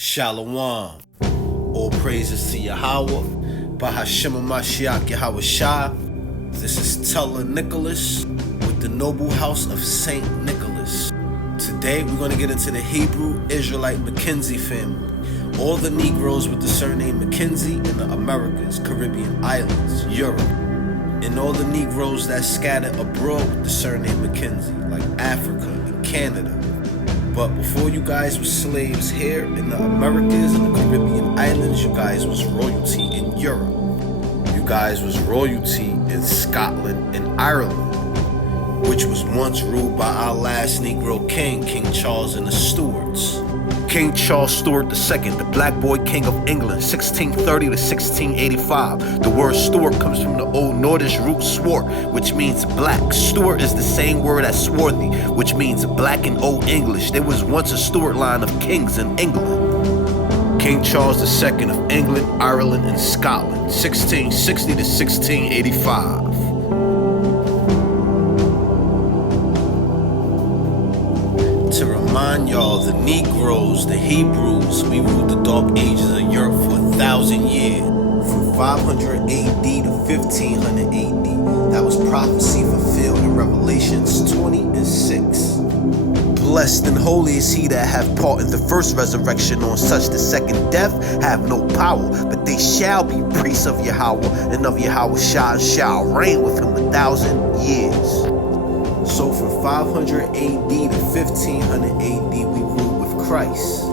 Shalom. All praises to Yahweh. Bahashem Mashiach Yahweh Shah. This is Teller Nicholas with the Noble House of Saint Nicholas. Today we're going to get into the Hebrew Israelite Mckenzie family. All the Negroes with the surname Mckenzie in the Americas, Caribbean islands, Europe. And all the Negroes that scattered abroad with the surname Mckenzie, like Africa and Canada. But before you guys were slaves here in the Americas and the Caribbean islands, you guys was royalty in Europe. You guys was royalty in Scotland and Ireland, which was once ruled by our last Negro king, King Charles and the Stuarts. King Charles Stuart II, the Black Boy King of England, 1630 to 1685. The word Stuart comes from the Old Nordish root swart, which means black. Stuart is the same word as swarthy, which means black in Old English. There was once a Stuart line of kings in England. King Charles II of England, Ireland, and Scotland, 1660 to 1685. To remind y'all, the Negroes, the Hebrews, we ruled the dark ages of Europe for 1,000 years. From 500 AD to 1500 AD. That was prophecy fulfilled in Revelations 20 and 6. Blessed and holy is he that hath part in the first resurrection. On such the second death have no power, but they shall be priests of Yahweh, and of Yahweh shall reign with him 1,000 years. So from 500 AD to 1500 AD, we ruled with Christ.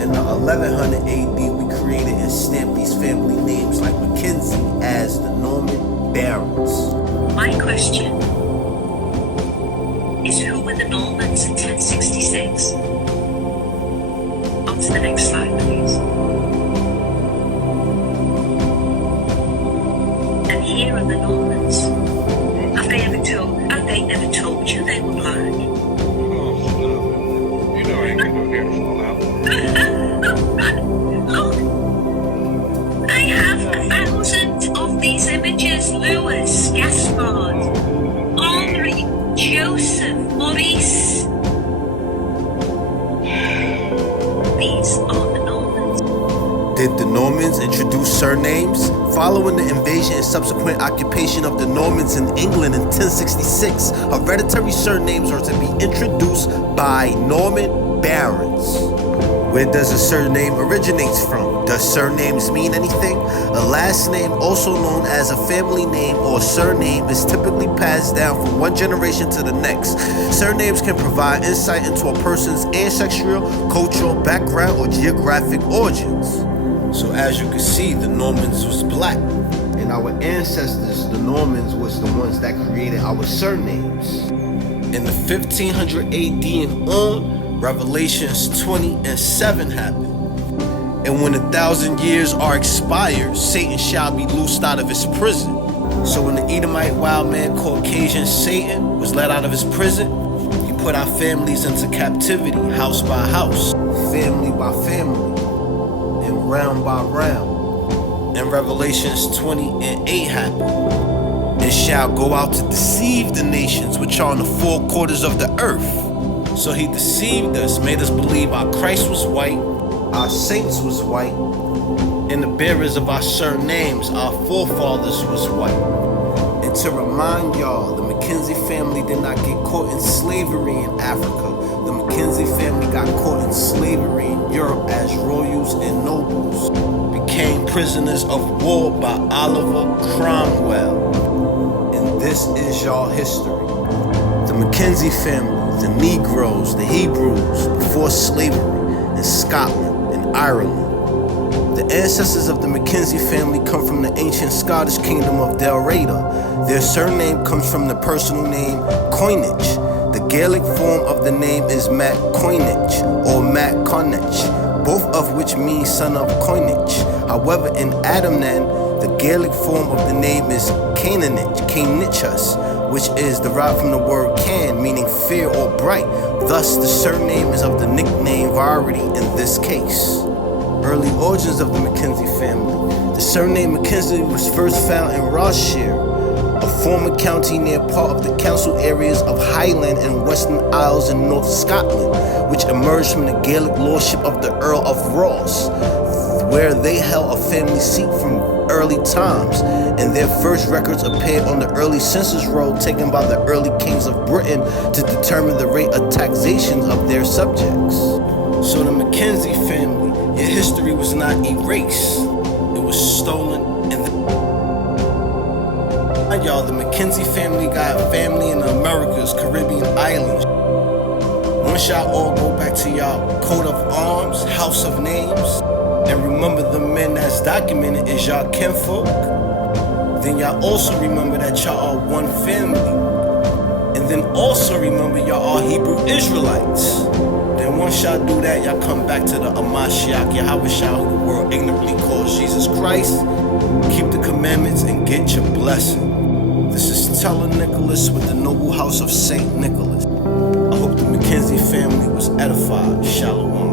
In the 1100 AD, we created and stamped these family names like Mckenzie as the Norman barons. My question is, who were the Normans in 1066? On to the next slide, please. And here are the Normans. Have they never told you they were black? Oh, you know I ain't gonna get fall out. Look, I have 1,000 of these images. Louis, Gaspard, Henri, Joseph, Maurice. These are the Normans. Did the Normans introduce surnames? Following the invasion and subsequent occupation of the Normans in England in 1066, hereditary surnames are to be introduced by Norman barons. Where does a surname originate from? Does surnames mean anything? A last name, also known as a family name or surname, is typically passed down from one generation to the next. Surnames can provide insight into a person's ancestral, cultural background, or geographic origins. So as you can see, the Normans was black, and our ancestors, the Normans, was the ones that created our surnames. In the 1500 AD and on, Revelations 20 and 7 happened. And when 1,000 years are expired, Satan shall be loosed out of his prison. So when the Edomite wild man Caucasian Satan was let out of his prison, he put our families into captivity, house by house, family by family, and round by round. And Revelations 20 and 8 happened. And shall go out to deceive the nations which are in the four quarters of the earth. So he deceived us, made us believe our Christ was white, our saints was white, and the bearers of our surnames, our forefathers, was white. And to remind y'all, the Mckenzie family did not get caught in slavery in Africa. The Mckenzie family got caught in slavery in Europe as royals and nobles. Became prisoners of war by Oliver Cromwell. And this is y'all history. The Mckenzie family, the Negroes, the Hebrews, before slavery in Scotland and Ireland. The ancestors of the Mckenzie family come from the ancient Scottish kingdom of Dalriada. Their surname comes from the personal name Coinage. The Gaelic form of the name is Mac Coinage or Mac Connacht, both of which mean son of coinage. However, in Adamnan, the Gaelic form of the name is Cainichus, which is derived from the word can, meaning fair or bright. Thus, the surname is of the nickname variety in this case. Early origins of the Mckenzie family. The surname Mckenzie was first found in Rossshire, a former county near part of the council areas of Highland and Western Isles in North Scotland, which emerged from the Gaelic lordship of the Earl of Ross, where they held a family seat from early times, and their first records appeared on the early census roll taken by the early kings of Britain to determine the rate of taxation of their subjects. So the Mckenzie family, your history was not erased, it was stolen. And y'all, the Mckenzie family got family in the Americas, Caribbean islands. Once y'all all go back to y'all coat of arms, house of names, and remember the men that's documented is y'all kinfolk, then y'all also remember that y'all are one family. And then also remember y'all are Hebrew Israelites. Then once y'all do that, y'all come back to the Amashiach Yahweh Shah, who the world ignorantly calls Jesus Christ. Keep the commandments and get your blessing. This is Teller Nicholas with the Noble House of Saint Nicholas. I hope the Mckenzie family was edified. Shalom.